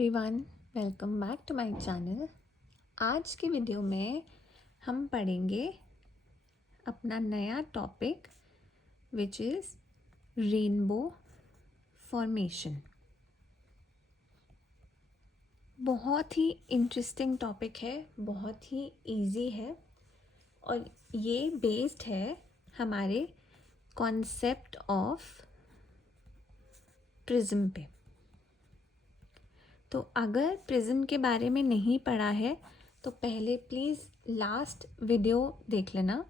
Everyone, welcome back to my channel. आज की video में हम पढ़ेंगे अपना नया topic which is rainbow formation. बहुत ही इंटरेस्टिंग टॉपिक है, बहुत ही इजी है और ये बेस्ड है हमारे कॉन्सेप्ट ऑफ प्रिज्म पे। तो अगर प्रिज्म के बारे में नहीं पढ़ा है तो पहले प्लीज़ लास्ट वीडियो देख लेना।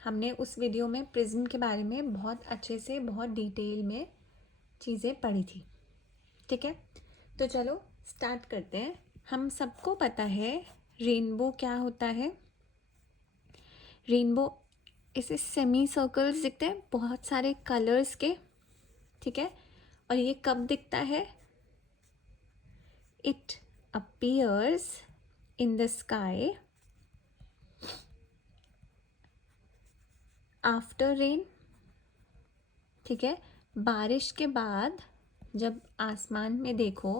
हमने उस वीडियो में प्रिज्म के बारे में बहुत अच्छे से बहुत डिटेल में चीज़ें पढ़ी थी। ठीक है, तो चलो स्टार्ट करते हैं। हम सबको पता है रेनबो क्या होता है। रेनबो ऐसे सेमी सर्कल्स दिखते हैं बहुत सारे कलर्स के। ठीक है, और ये कब दिखता है? It appears in the sky after rain। ठीक है, बारिश के बाद जब आसमान में देखो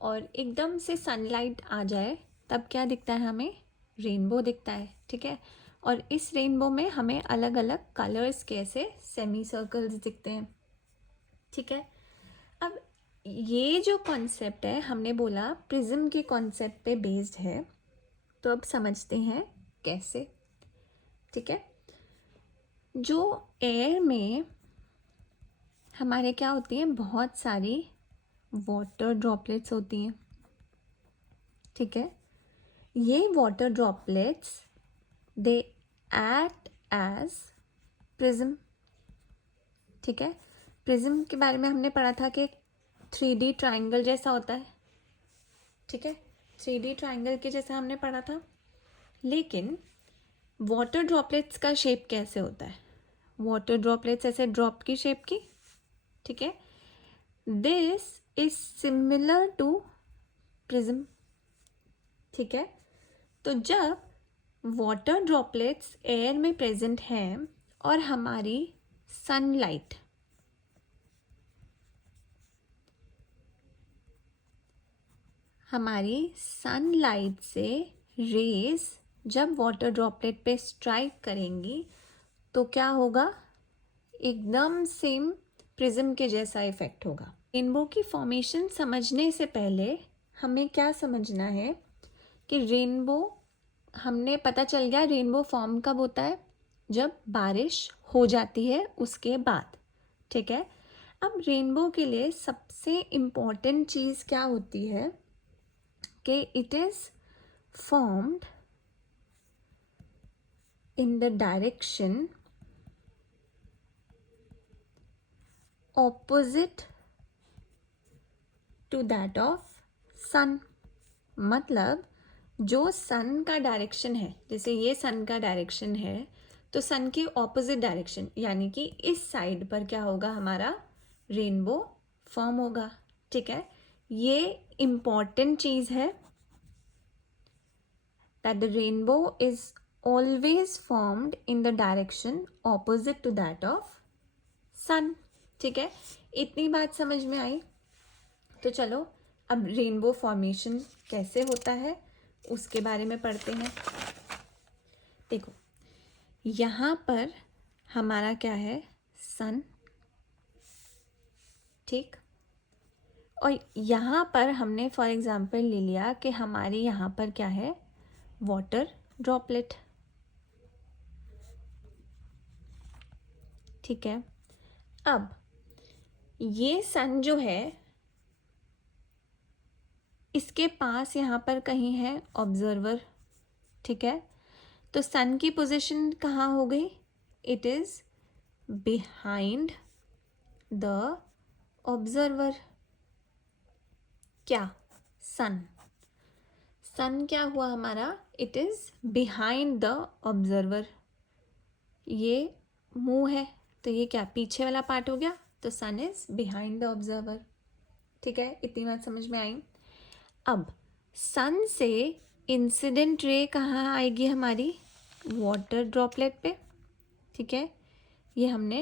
और एकदम से सनलाइट आ जाए तब क्या दिखता है? हमें रेनबो दिखता है। ठीक है, और इस रेनबो में हमें अलग अलग कलर्स के ऐसे सेमी सर्कल्स दिखते हैं। ठीक है, अब ये जो कॉन्सेप्ट है हमने बोला प्रिज्म के कॉन्सेप्ट पे बेस्ड है, तो अब समझते हैं कैसे। ठीक है, जो एयर में हमारे क्या होती हैं, बहुत सारी वाटर ड्रॉपलेट्स होती हैं। ठीक है, ये water droplets they act as prism. ठीक है, प्रिज्म के बारे में हमने पढ़ा था कि 3D ट्राइंगल जैसा होता है। ठीक है, 3D ट्राइंगल के जैसा हमने पढ़ा था। लेकिन वाटर ड्रॉपलेट्स का शेप कैसे होता है? वाटर ड्रॉपलेट्स ऐसे ड्रॉप की शेप की। ठीक है, this is similar to prism. ठीक है, तो जब वाटर ड्रॉपलेट्स एयर में प्रेजेंट हैं और हमारी सनलाइट से रेज जब वाटर ड्रॉपलेट पे स्ट्राइक करेंगी तो क्या होगा? एकदम सेम प्रिज्म के जैसा इफेक्ट होगा। रेनबो की फॉर्मेशन समझने से पहले हमें क्या समझना है कि रेनबो, हमने पता चल गया रेनबो फॉर्म कब होता है? जब बारिश हो जाती है उसके बाद। ठीक है, अब रेनबो के लिए सबसे इम्पॉर्टेंट चीज़ क्या होती है कि it is formed in the direction opposite to that of sun. मतलब जो सन का डायरेक्शन है, जैसे ये सन का डायरेक्शन है तो सन के ऑपोजिट डायरेक्शन यानी कि इस साइड पर क्या होगा? हमारा रेनबो फॉर्म होगा। ठीक है, ये इम्पॉर्टेंट चीज़ है that the rainbow is always formed in the direction opposite to that of sun. ठीक है, इतनी बात समझ में आई। तो चलो अब रेनबो फॉर्मेशन कैसे होता है उसके बारे में पढ़ते हैं। देखो, यहाँ पर हमारा क्या है? सन। ठीक, और यहाँ पर हमने फॉर एग्जांपल ले लिया कि हमारे यहाँ पर क्या है? Water droplet. ठीक है, अब ये सन जो है इसके पास यहाँ पर कहीं है ऑब्जर्वर। ठीक है, तो सन की पोजीशन कहाँ हो गई? It is behind the observer. क्या? सन क्या हुआ हमारा? It is behind the observer. ये मुंह है तो ये क्या? पीछे वाला पार्ट हो गया, तो सन इज बिहाइंड द ऑब्जर्वर। ठीक है, इतनी बात समझ में आई। अब सन से इंसिडेंट रे कहाँ आएगी? हमारी वाटर ड्रॉपलेट पे। ठीक है, ये हमने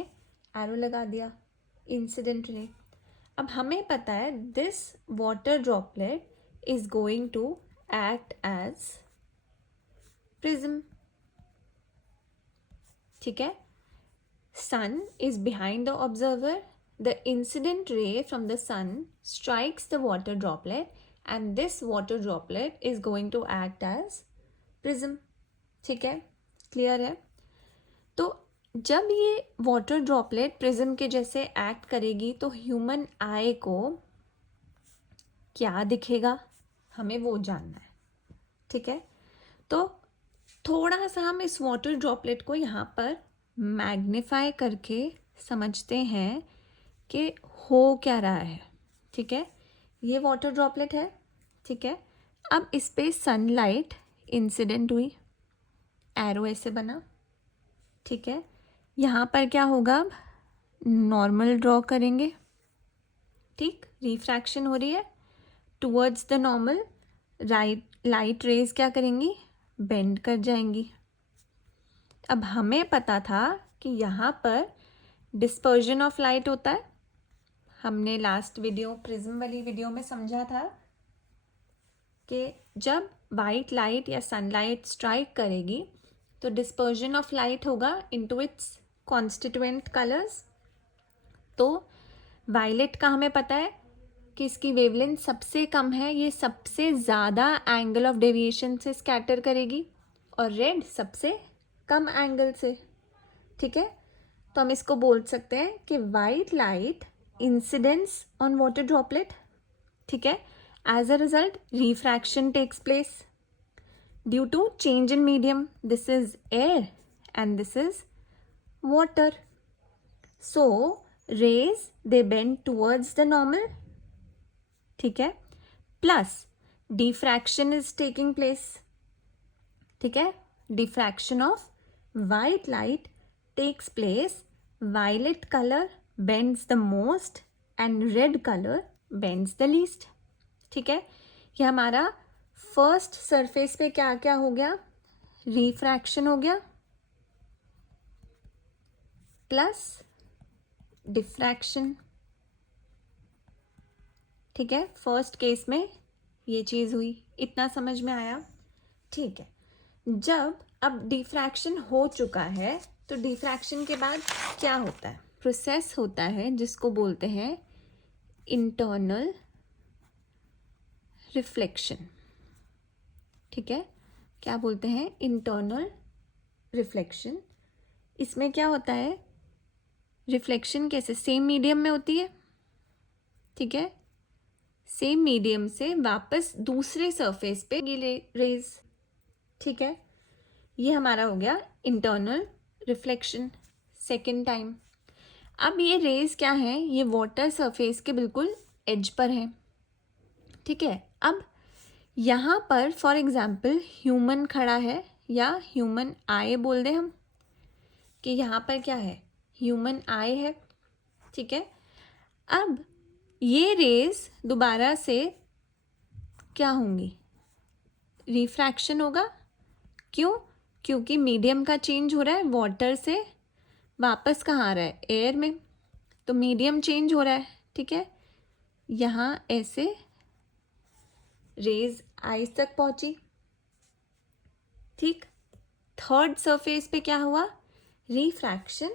एरो लगा दिया, इंसिडेंट रे। अब हमें पता है this water droplet is going to act as prism. ठीक है, sun is behind the observer. The incident ray from the sun strikes the water droplet and this water droplet is going to act as prism. ठीक है, clear है? तो जब ये water droplet prism के जैसे एक्ट करेगी तो ह्यूमन आई को क्या दिखेगा, हमें वो जानना है. ठीक है, तो थोड़ा सा हम इस वाटर ड्रॉपलेट को यहाँ पर मैग्नीफाई करके समझते हैं कि हो क्या रहा है. ठीक है, ये वाटर ड्रॉपलेट है. ठीक है, अब इस पे सनलाइट इंसिडेंट हुई, एरो ऐसे बना. ठीक है, यहाँ पर क्या होगा, अब नॉर्मल ड्रॉ करेंगे. ठीक, रिफ्रैक्शन हो रही है towards the normal. Light rays क्या करेंगी, बेंड कर जाएंगी. अब हमें पता था कि यहाँ पर डिस्पर्जन ऑफ लाइट होता है. हमने लास्ट वीडियो प्रिज्म वाली वीडियो में समझा था कि जब वाइट लाइट या सनलाइट स्ट्राइक करेगी तो डिस्पर्जन ऑफ लाइट होगा इनटू इट्स कॉन्स्टिट्यूएंट कलर्स. तो वायलेट का हमें पता है कि इसकी वेवलेंथ सबसे कम है, ये सबसे ज़्यादा एंगल ऑफ डेविएशन से स्कैटर करेगी, और रेड सबसे कम एंगल से. ठीक है, तो हम इसको बोल सकते हैं कि white light incidence on water droplet. ठीक है, as a result refraction takes place due to change in medium. This is air and this is water. So rays they bend towards the normal. ठीक है, plus diffraction is taking place. ठीक है, diffraction of white light takes place. Violet color bends the most and red color bends the least. ठीक है, ये हमारा first surface पे क्या क्या हो गया, रिफ्रैक्शन हो गया प्लस डिफ्रैक्शन. ठीक है, फर्स्ट केस में ये चीज़ हुई. इतना समझ में आया? ठीक है, जब अब डिफ्रैक्शन हो चुका है तो डिफ्रैक्शन के बाद क्या होता है, प्रोसेस होता है जिसको बोलते हैं इंटरनल रिफ्लेक्शन. ठीक है, क्या बोलते हैं, इंटरनल रिफ्लेक्शन. इसमें क्या होता है, रिफ्लेक्शन कैसे, सेम मीडियम में होती है. ठीक है, सेम मीडियम से वापस दूसरे सरफेस पे गिले रेज. ठीक है, ये हमारा हो गया इंटरनल रिफ्लेक्शन सेकेंड टाइम. अब ये रेज क्या है, ये वाटर सरफेस के बिल्कुल एज पर है. ठीक है, अब यहाँ पर फॉर एग्जाम्पल ह्यूमन खड़ा है या ह्यूमन आई बोल दें हम कि यहाँ पर क्या है, ह्यूमन आई है. ठीक है, अब ये रेज दोबारा से क्या होंगी, रिफ्रैक्शन होगा. क्यों, क्योंकि मीडियम का चेंज हो रहा है, वाटर से वापस कहाँ आ रहा है, एयर में, तो मीडियम चेंज हो रहा है. ठीक है, यहाँ ऐसे रेज आइस तक पहुँची. ठीक, थर्ड सरफेस पे क्या हुआ, रिफ्रैक्शन,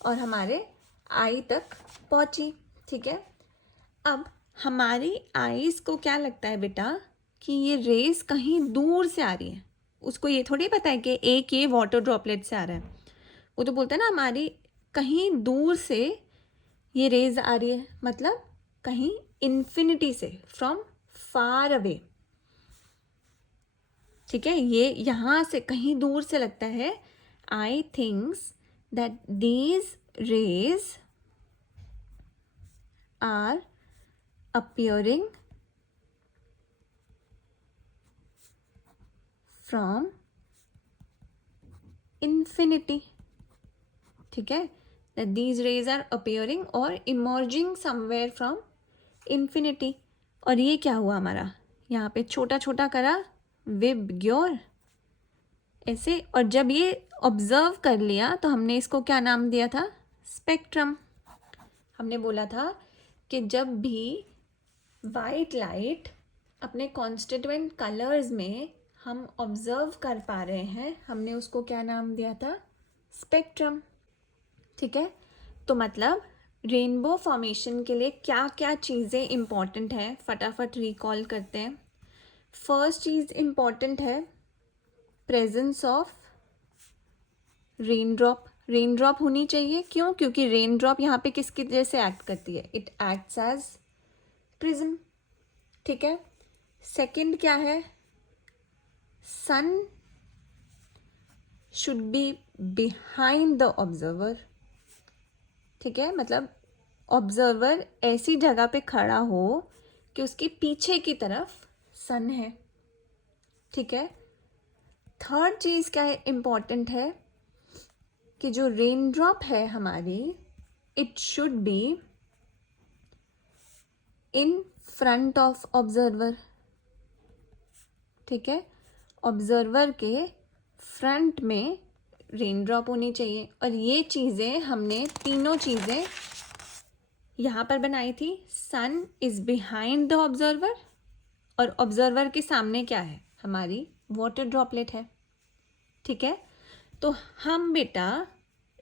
और हमारे आई तक पहुँची. ठीक है, अब हमारी आईज को क्या लगता है बेटा कि ये रेज कहीं दूर से आ रही है. उसको ये थोड़ी पता है कि एक ये वाटर ड्रॉपलेट से आ रहा है. वो तो बोलते हैं ना हमारी कहीं दूर से ये रेज आ रही है, मतलब कहीं इन्फिनिटी से, फ्रॉम फार अवे. ठीक है, ये यहाँ से कहीं दूर से लगता है. I thinks that these rays are appearing from infinity. ठीक है, that these rays are appearing or emerging somewhere from infinity. और ये क्या हुआ हमारा, यहाँ पे छोटा छोटा करा विबग्योर ऐसे, और जब ये ऑब्जर्व कर लिया तो हमने इसको क्या नाम दिया था, स्पेक्ट्रम. हमने बोला था कि जब भी वाइट लाइट अपने कॉन्स्टिट्यूएंट कलर्स में हम ऑब्जर्व कर पा रहे हैं, हमने उसको क्या नाम दिया था? स्पेक्ट्रम। ठीक है, तो मतलब रेनबो फॉर्मेशन के लिए क्या क्या चीज़ें इम्पॉर्टेंट हैं, फटाफट रिकॉल करते हैं। फर्स्ट चीज़ इम्पॉर्टेंट है presence of rain drop. Rain drop होनी चाहिए, क्यों? क्योंकि रेन ड्रॉप यहाँ पे किसकी जैसे एक्ट करती है? It acts as prism. ठीक है, सेकंड क्या है? Sun should be behind the observer. ठीक है, मतलब ऑब्जर्वर ऐसी जगह पे खड़ा हो कि उसके पीछे की तरफ सन है। ठीक है, थर्ड चीज़ क्या है इम्पॉर्टेंट है कि जो रेन ड्रॉप है हमारी, it should be in front of observer. ठीक है, ऑब्जर्वर के फ्रंट में रेन ड्रॉप होनी चाहिए। और ये चीज़ें हमने तीनों चीज़ें यहाँ पर बनाई थी। सन इज बिहाइंड द ऑब्जर्वर और ऑब्जर्वर के सामने क्या है? हमारी वाटर ड्रॉपलेट है। ठीक है, तो हम बेटा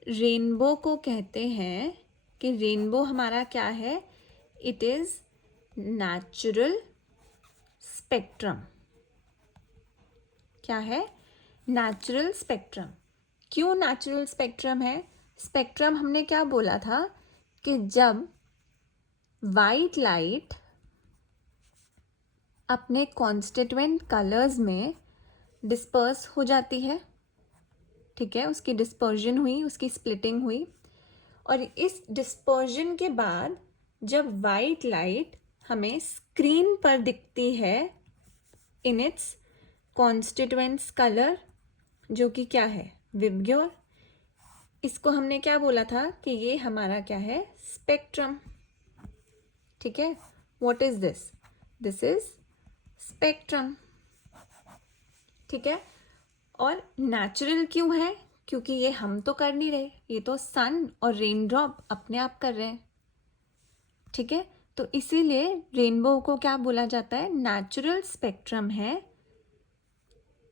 रेनबो को कहते हैं कि रेनबो हमारा क्या है? It is natural spectrum. क्या है? Natural spectrum. क्यों नेचुरल स्पेक्ट्रम है? स्पेक्ट्रम हमने क्या बोला था कि जब वाइट लाइट अपने कॉन्स्टिट्यूएंट कलर्स में डिस्पर्स हो जाती है, ठीक है, उसकी डिस्पर्जन हुई, उसकी स्प्लिटिंग हुई, और इस डिस्पर्जन के बाद जब वाइट लाइट हमें स्क्रीन पर दिखती है इन इट्स कॉन्स्टिट्यूएंट्स कलर, जो कि क्या है? विबग्योर, इसको हमने क्या बोला था कि ये हमारा क्या है? स्पेक्ट्रम। ठीक है, what is this? This is spectrum. ठीक है, और नेचुरल क्यों है? क्योंकि ये हम तो कर नहीं रहे, ये तो सन और रेन ड्रॉप अपने आप कर रहे हैं। ठीक है, तो इसीलिए रेनबो को क्या बोला जाता है? नेचुरल स्पेक्ट्रम है।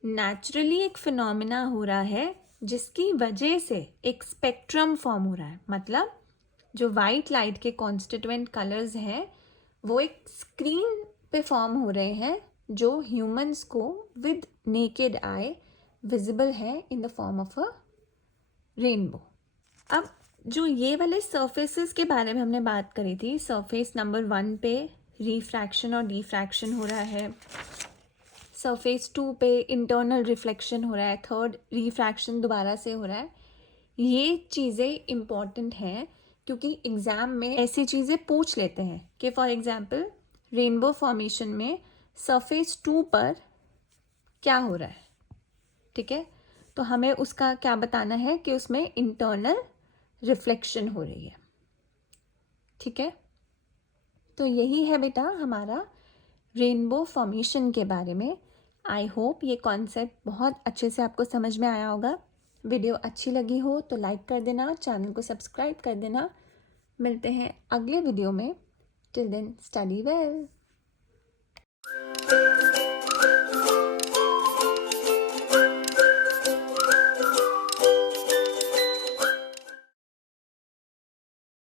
नेचुरली एक फिनोमिना हो रहा है जिसकी वजह से एक स्पेक्ट्रम फॉर्म हो रहा है। मतलब जो वाइट लाइट के कॉन्स्टिट्यूएंट कलर्स हैं वो एक स्क्रीन पे फॉर्म हो रहे हैं जो ह्यूमंस को विद नेकेड आई विजिबल है in the form of a rainbow. अब जो ये वाले सरफेसेस के बारे में हमने बात करी थी, सरफेस नंबर 1 पे रिफ्रैक्शन और डिफ्रैक्शन हो रहा है, सरफेस 2 पे इंटरनल रिफ्लेक्शन हो रहा है, थर्ड रिफ्रैक्शन दोबारा से हो रहा है। ये चीज़ें इम्पॉर्टेंट हैं क्योंकि एग्ज़ाम में ऐसी चीज़ें पूछ लेते हैं कि फॉर एग्जांपल रेनबो फॉर्मेशन में सरफेस 2 पर क्या हो रहा है। ठीक है, तो हमें उसका क्या बताना है कि उसमें इंटरनल रिफ्लेक्शन हो रही है। ठीक है, तो यही है बेटा हमारा रेनबो फॉर्मेशन के बारे में। आई होप ये कॉन्सेप्ट बहुत अच्छे से आपको समझ में आया होगा। वीडियो अच्छी लगी हो तो लाइक कर देना, चैनल को सब्सक्राइब कर देना। मिलते हैं अगले वीडियो में। Till then study well.